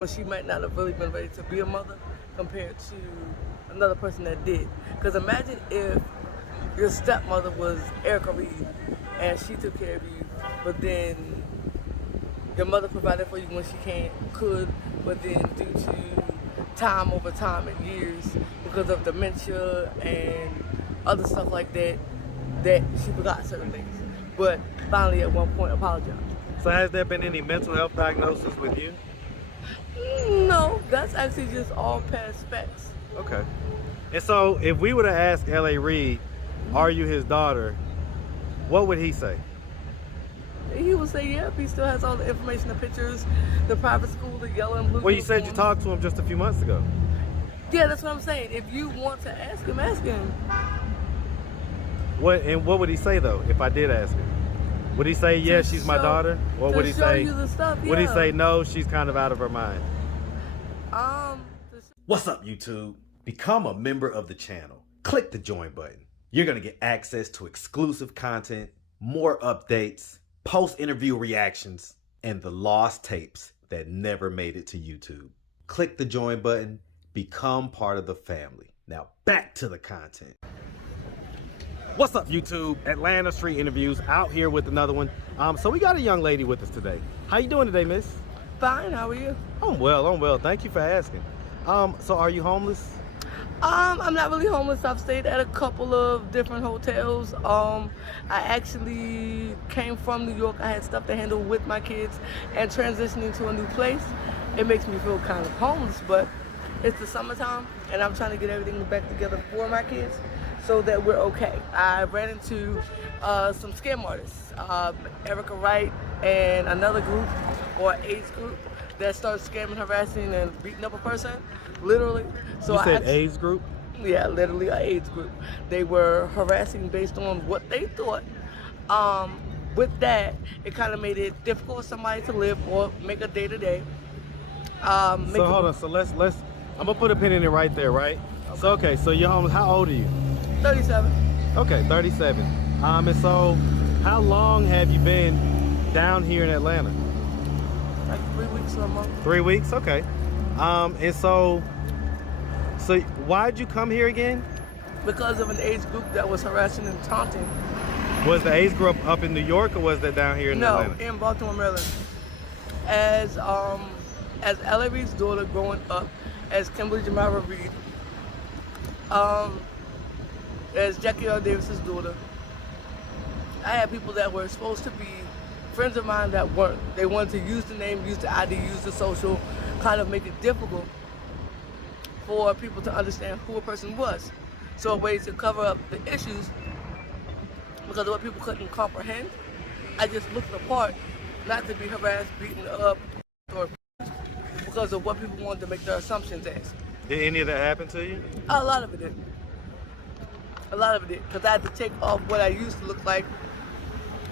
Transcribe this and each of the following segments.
but she might not have really been ready to be a mother compared to another person that did. Because imagine if your stepmother was Erica Reid and she took care of you, but then your mother provided for you when she could, but then due to time over time and years, because of dementia and other stuff like that, that she forgot certain things. But finally at one point apologized. So has there been any mental health diagnosis with you? No, that's actually just all past facts. Okay. And so if we were to ask L.A. Reid, are you his daughter, what would he say? He would say, yeah, he still has all the information, the pictures, the private school, the yellow and blue. Well, you said you talked to him just a few months ago. Yeah, that's what I'm saying. If you want to ask him, ask him. What would he say though if I did ask him? Would he say, yeah, she's my daughter? Or would he say, would he say, no, she's kind of out of her mind? What's up, YouTube? Become a member of the channel. Click the join button. You're going to get access to exclusive content, more updates, post-interview reactions, and the lost tapes that never made it to YouTube. Click the join button. Become part of the family. Now back to the content. What's up, YouTube? Atlanta Street Interviews out here with another one. So we got a young lady with us today. How you doing today, miss? Fine, how are you? I'm well. Thank you for asking. So are you homeless? I'm not really homeless. I've stayed at a couple of different hotels. I actually came from New York. I had stuff to handle with my kids, and transitioning to a new place, it makes me feel kind of homeless, but it's the summertime and I'm trying to get everything back together for my kids so that we're okay. I ran into some scam artists, Erica Reid and another group, or AIDS group, that started scamming, harassing, and beating up a person, literally. So you said AIDS group? Yeah, literally an AIDS group. They were harassing based on what they thought. With that, it kind of made it difficult for somebody to live or make a day-to-day. So hold on, so let's, I'm gonna put a pin in it right there, right? Okay. So you're homeless, how old are you? 37. Okay, 37. And so how long have you been down here in Atlanta? Like 3 weeks or a month. 3 weeks, okay. And so why'd you come here again? Because of an AIDS group that was harassing and taunting. Was the AIDS group up in New York, or was that down here in Atlanta? No, in Baltimore, Maryland. As L.A. Reid's daughter growing up, as Kimberly Jamara Reid, as Jackie L. Davis's daughter, I had people that were supposed to be friends of mine that weren't. They wanted to use the name, use the ID, use the social, kind of make it difficult for people to understand who a person was. So a way to cover up the issues, because of what people couldn't comprehend, I just looked the part, not to be harassed, beaten up, or because of what people wanted to make their assumptions as. Did any of that happen to you? A lot of it did. A lot of it did, because I had to take off what I used to look like,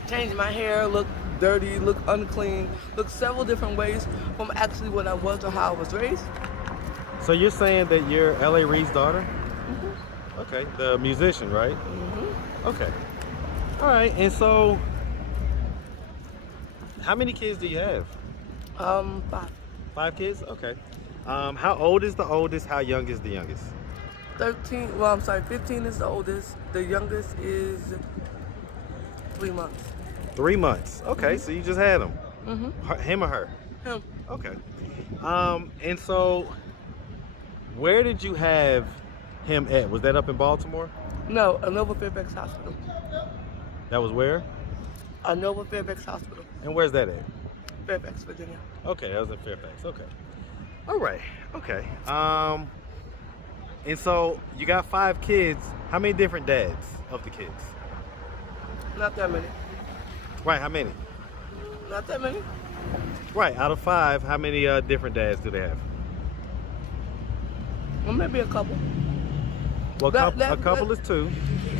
change my hair, look dirty, look unclean, look several different ways from actually what I was or how I was raised. So you're saying that you're L.A. Reid's daughter? Mm-hmm. Okay, the musician, right? Mm-hmm. Okay. All right, and so how many kids do you have? 5. 5 kids? Okay. How old is the oldest? How young is the youngest? 15 is the oldest. The youngest is 3 months. 3 months. Okay, Mm-hmm. so you just had him. Mm-hmm. Him or her? Him. Okay. And so where did you have him at? Was that up in Baltimore? No, Nova Fairfax Hospital. That was where? Nova Fairfax Hospital. And where's that at? Fairfax, Virginia. Okay, that was in Fairfax. Okay. All right. Okay. And so you got 5 kids. How many different dads of the kids? Not that many. Right, how many? Not that many. Right, out of 5, how many different dads do they have? Well, maybe a couple. Well, a couple is 2.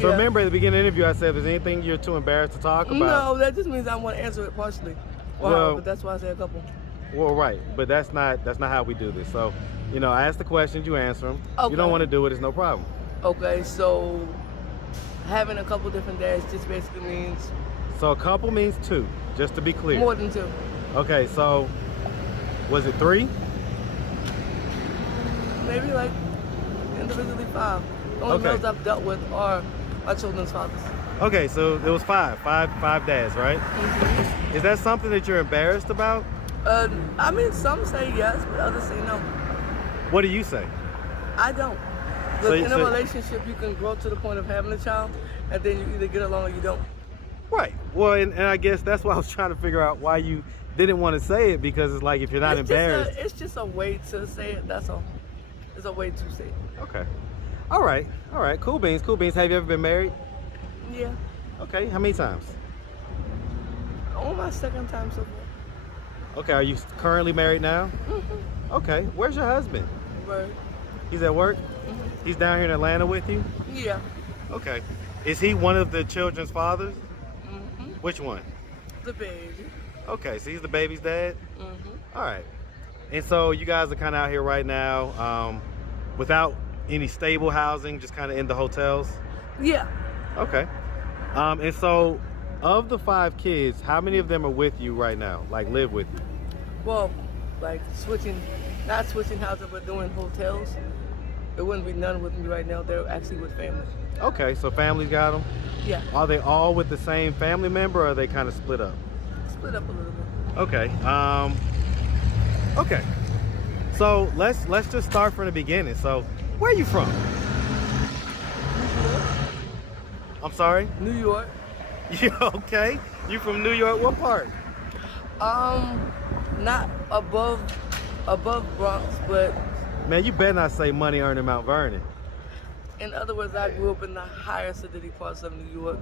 So Yeah. remember at the beginning of the interview I said if there's anything you're too embarrassed to talk about. No, that just means I want to answer it partially. Well, but that's why I say a couple. Well, right, but that's not how we do this. So, you know, I ask the questions, you answer them. Okay. You don't want to do it, it's no problem. Okay, so having a couple different dads just basically means... So a couple means 2, just to be clear. More than 2. Okay, so was it 3? maybe like individually 5. The only Okay. males I've dealt with are my children's fathers. Okay, so it was five dads, right? Is that something that you're embarrassed about? I mean, some say yes, but others say no. What do you say? I don't. So- Look, in a so- relationship, you can grow to the point of having a child, and then you either get along or you don't. Right. Well, and I guess that's why I was trying to figure out why you didn't want to say it, because it's like if you're not embarrassed. It's just a way to say it. That's all. It's a way to say it. Okay. All right. Cool beans. Have you ever been married? Yeah. Okay. How many times? On my second time so far. Okay. Are you currently married now? Okay. Where's your husband? Right. He's at work? He's down here in Atlanta with you? Yeah. Okay. Is he one of the children's fathers? Mm-hmm. Which one? The baby. Okay, so he's the baby's dad? Mm-hmm. All right. And so you guys are kind of out here right now without any stable housing, just kind of in the hotels? Yeah. Okay. And so of the 5 kids, how many of them are with you right now? Like live with you? Well, like not switching houses, but doing hotels. It wouldn't be none with me right now. They're actually with family. Okay, so family's got them? Yeah. Are they all with the same family member, or are they kind of split up? Split up a little bit. Okay. Okay. So let's just start from the beginning. So where are you from? I'm sorry? New York. You okay? You from New York? What part? Not above Bronx, but Man, you better not say money earned in Mount Vernon. in other words, I grew up in the higher acidity parts of New York,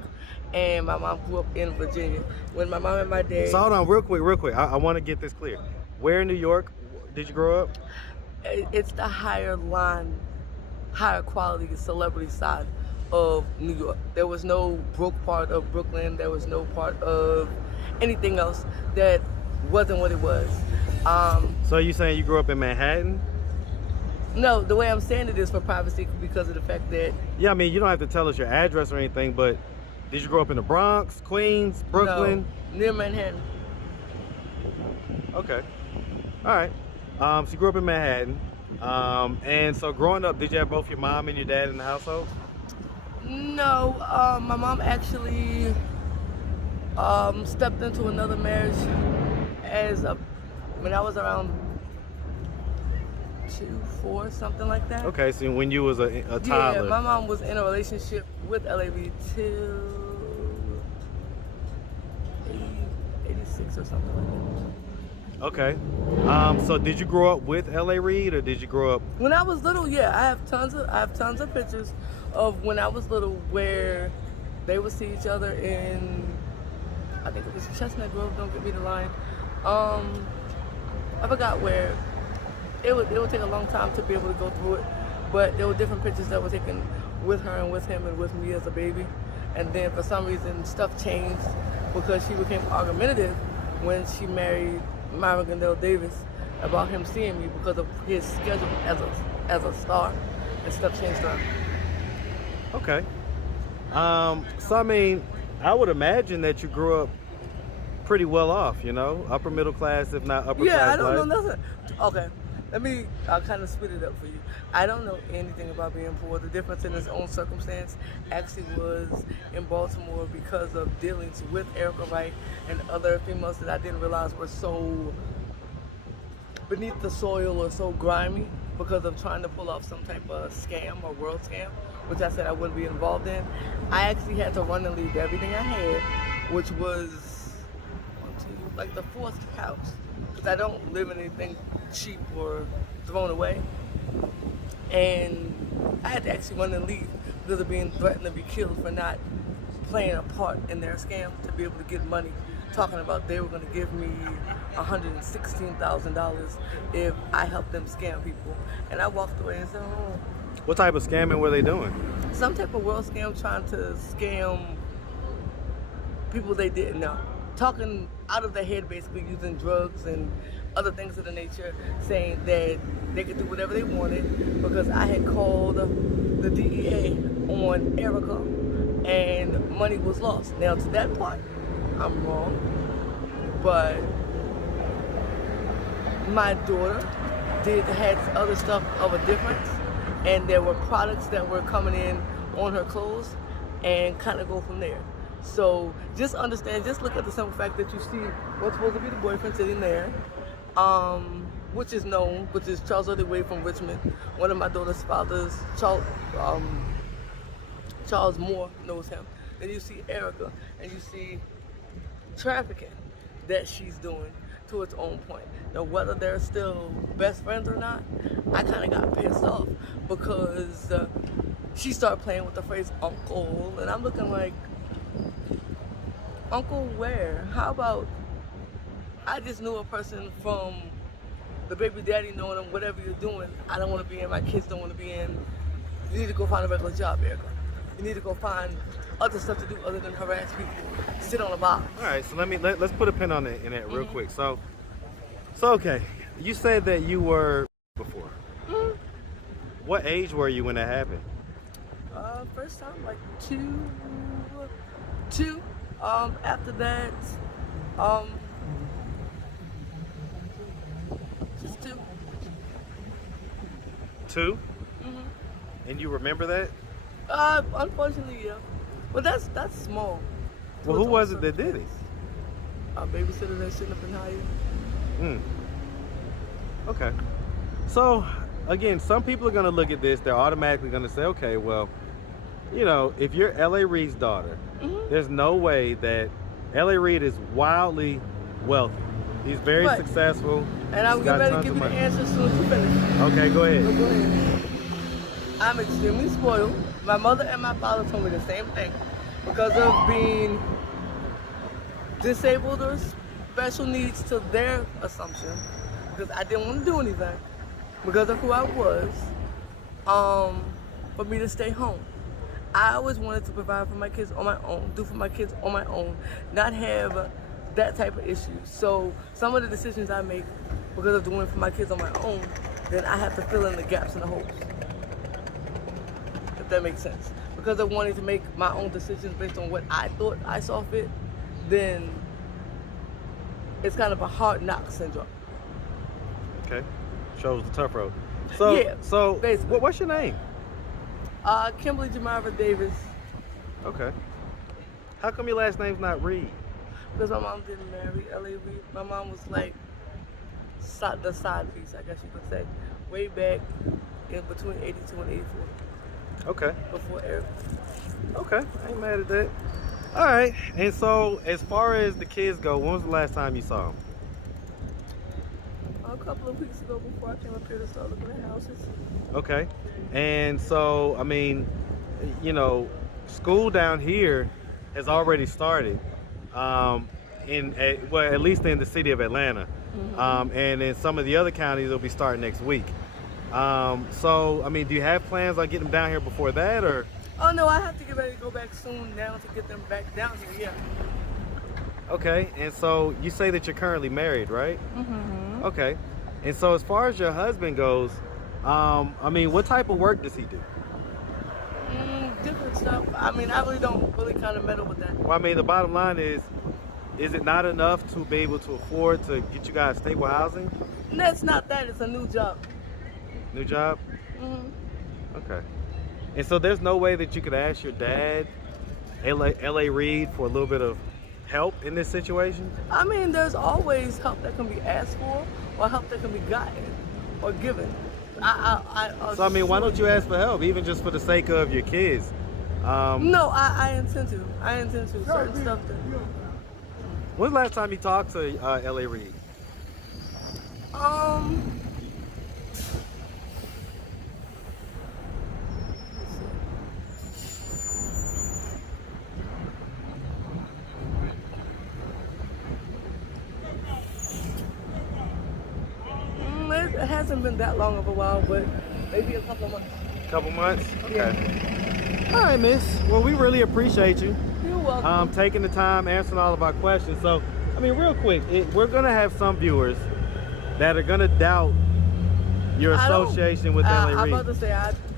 and my mom grew up in Virginia. When my mom and my dad, So hold on, real quick. I want to get this clear. Where in New York did you grow up? it's the higher quality celebrity side of New York. There was no broke part of Brooklyn. There was no part of anything else that wasn't what it was. So you saying you grew up in Manhattan? No, the way I'm saying it is for privacy because of the fact that Yeah, I mean, you don't have to tell us your address or anything, but did you grow up in the Bronx, Queens, Brooklyn? No, near Manhattan. Okay. All right. So you grew up in Manhattan. And so growing up, did you have both your mom and your dad in the household? No, my mom actually stepped into another marriage when I was around 2, 4, something like that. Okay, so when you was a toddler. Yeah, my mom was in a relationship with Reid till 86 or something like that. Okay. So did you grow up with L.A. Reid, or did you grow up? When I was little, yeah, I have tons of pictures of when I was little where they would see each other in, I think it was Chestnut Grove. Don't get me the line. I forgot where. It would take a long time to be able to go through it, but there were different pictures that were taken with her and with him and with me as a baby. And then for some reason stuff changed because she became argumentative when she married Myron Gondell Davis about him seeing me because of his schedule as a star, and stuff changed around. Okay. So I mean, I would imagine that you grew up pretty well off, you know, upper middle class, if not upper class. Yeah, I don't life. know nothing. Okay. I'll kind of split it up for you. I don't know anything about being poor. The difference in his own circumstance actually was in Baltimore because of dealings with Erica Wright and other females that I didn't realize were so beneath the soil or so grimy because of trying to pull off some type of scam or world scam, which I said I wouldn't be involved in. I actually had to run and leave everything I had, which was like the 4th house. Because I don't live in anything cheap or thrown away. And I had to actually run and leave because of being threatened to be killed for not playing a part in their scam to be able to get money. Talking about they were going to give me $116,000 if I helped them scam people. And I walked away and said, oh. What type of scamming were they doing? Some type of world scam trying to scam people they didn't know. Talking out of their head, basically using drugs and other things of the nature, saying that they could do whatever they wanted because I had called the DEA on Erica and money was lost. Now to that part, I'm wrong, but my daughter had other stuff of a difference, and there were products that were coming in on her clothes, and kind of go from there. So just understand, just look at the simple fact that you see what's supposed to be the boyfriend sitting there, which is known, which is Charles Reid from Richmond. One of my daughter's fathers, Charles Moore, knows him. Then you see Erica, and you see trafficking that she's doing to its own point. Now, whether they're still best friends or not, I kind of got pissed off because she started playing with the phrase uncle, and I'm looking like, uncle where? How about I just knew a person from the baby daddy knowing them, whatever you're doing, I don't want to be in, my kids don't want to be in. You need to go find a regular job, Erica. You need to go find other stuff to do other than harass people, sit on a box. All right, so let's put a pin on it in that real quick. So okay, you said that you were before. What age were you when that happened? First time like two. After that, just two. Two? And you remember that? Unfortunately, yeah. But that's small. Well, who was it that did it? A babysitter that shouldn't have been hired. Okay. So, again, some people are going to look at this. They're automatically going to say, okay, well, you know, if you're L.A. Reid's daughter, there's no way that L.A. Reid is wildly wealthy. He's very successful. And I'm getting ready to give you the answer as soon as you finish. Okay, go ahead. Go ahead. I'm extremely spoiled. My mother and my father told me the same thing. Because of being disabled or special needs to their assumption, because I didn't want to do anything, because of who I was, for me to stay home. I always wanted to provide for my kids on my own, do for my kids on my own, not have that type of issue. So some of the decisions I make because of doing it for my kids on my own, then I have to fill in the gaps and the holes. If that makes sense. Because of wanting to make my own decisions based on what I thought I saw fit, then it's kind of a hard knock syndrome. Okay. Shows the tough road. So, yeah, so basically. What's your name? Kimberly Jamira Davis. Okay. How come your last name's not Reid? Because my mom didn't marry L.A. Reid. My mom was like the side piece, I guess you could say, way back in between 82 and 84. Okay. Before Eric. Okay, I ain't mad at that. All right, and so as far as the kids go, when was the last time you saw them? A couple of weeks ago before I came up here to start looking at houses. Okay, and so, I mean, you know, school down here has already started, well, at least in the city of Atlanta. And in some of the other counties, it'll be starting next week. So, I mean, do you have plans on getting them down here before that, or? Oh no, I have to get ready to go back soon now to get them back down here, yeah. Okay, and so you say that you're currently married, right? Okay, and so as far as your husband goes, I mean, what type of work does he do? Different stuff. I mean, I really don't kind of meddle with that. Well, I mean, the bottom line is it not enough to be able to afford to get you guys stable housing? No, it's not that. It's a new job. New job? Okay. And so there's no way that you could ask your dad, L.A. Reid, for a little bit of help in this situation? I mean, there's always help that can be asked for or help that can be gotten or given. So, I mean, why don't you ask for help, even just for the sake of your kids? No, I intend to. I intend to. Certain stuff that... When's the last time you talked to L.A. Reid? It hasn't been that long of a while, but maybe a couple months. Couple months? Okay. Yeah. All right, miss. Well, we really appreciate you. You're welcome. Taking the time, answering all of our questions. So, I mean, real quick, we're going to have some viewers that are going to doubt your association with L.A. Reid. I'm about to say,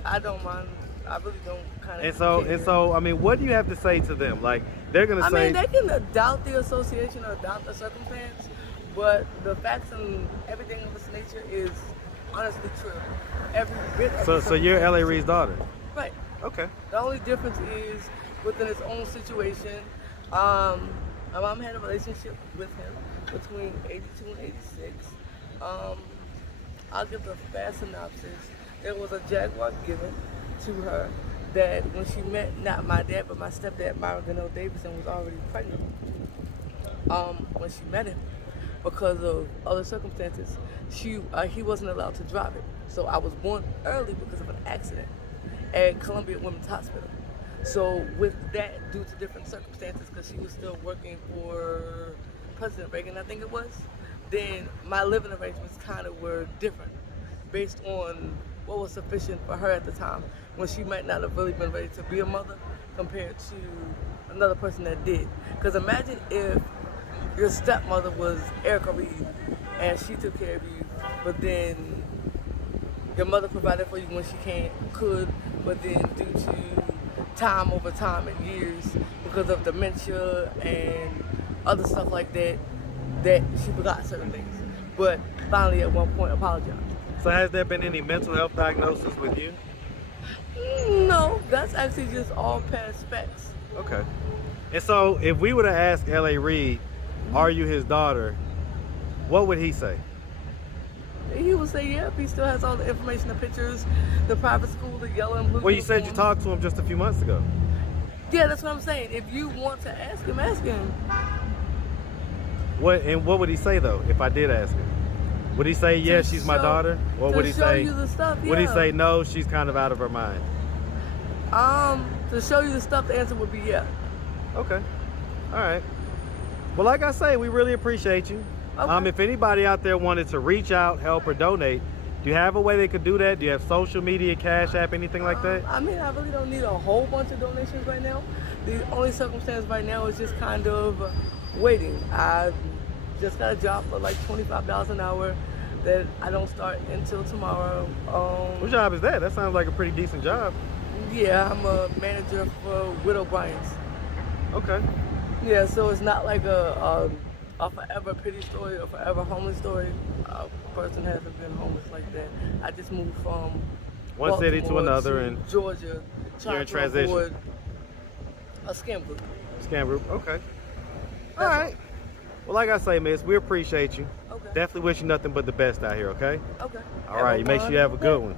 I don't mind. I really don't kind of And so, I mean, what do you have to say to them? Like, they're going to say... I mean, they can doubt the association or doubt the circumstance, but the facts and everything of this nature is honestly true. Every bit of So you're L.A. Reid's daughter. Right. Okay. The only difference is within its own situation. My mom had a relationship with him between 82 and 86. I'll give the fast synopsis. There was a Jaguar given to her that when she met not my dad but my stepdad, Myron Ganell Davidson, was already pregnant. When she met him, because of other circumstances, he wasn't allowed to drive it. So I was born early because of an accident at Columbia Women's Hospital. So with that, due to different circumstances, because she was still working for President Reagan, I think it was, then my living arrangements kind of were different based on what was sufficient for her at the time, when she might not have really been ready to be a mother compared to another person that did. Because imagine if your stepmother was Erica Reid and she took care of you, but then your mother provided for you when she could, but then due to time over time and years, because of dementia and other stuff like that, that she forgot certain things. But finally at one point apologized. So has there been any mental health diagnosis with you? No, that's actually just all past facts. Okay. And so if we were to ask L.A. Reid, are you his daughter, what would he say? He would say, yeah, if he still has all the information, the pictures, the private school, the yellow and blue. Well, you said you uniforms. talked to him just a few months ago. Yeah, that's what I'm saying. If you want to ask him, ask him. What would he say though if I did ask him? Would he say, yes, she's my daughter? Or would he say, you the stuff, yeah. would he say, no, she's kind of out of her mind? To show you the stuff, the answer would be yeah. Okay. All right. Well, like I say, we really appreciate you. Okay. If anybody out there wanted to reach out, help, or donate, do you have a way they could do that? Do you have social media, Cash App, anything like that? I mean, I really don't need a whole bunch of donations right now. The only circumstance right now is just kind of waiting. I just got a job for like $25 an hour that I don't start until tomorrow. What job is that? That sounds like a pretty decent job. Yeah, I'm a manager for Widow Bryant's. Okay. Yeah, so it's not like a forever pity story or forever homeless story. A person hasn't been homeless like that. I just moved from one city to another, to and Georgia, you're trying in to transition. avoid a scam group. Scam group. Okay. All right. Well, like I say, miss, we appreciate you. Okay. Definitely wish you nothing but the best out here, okay? Okay. All right. You make sure you have a good one.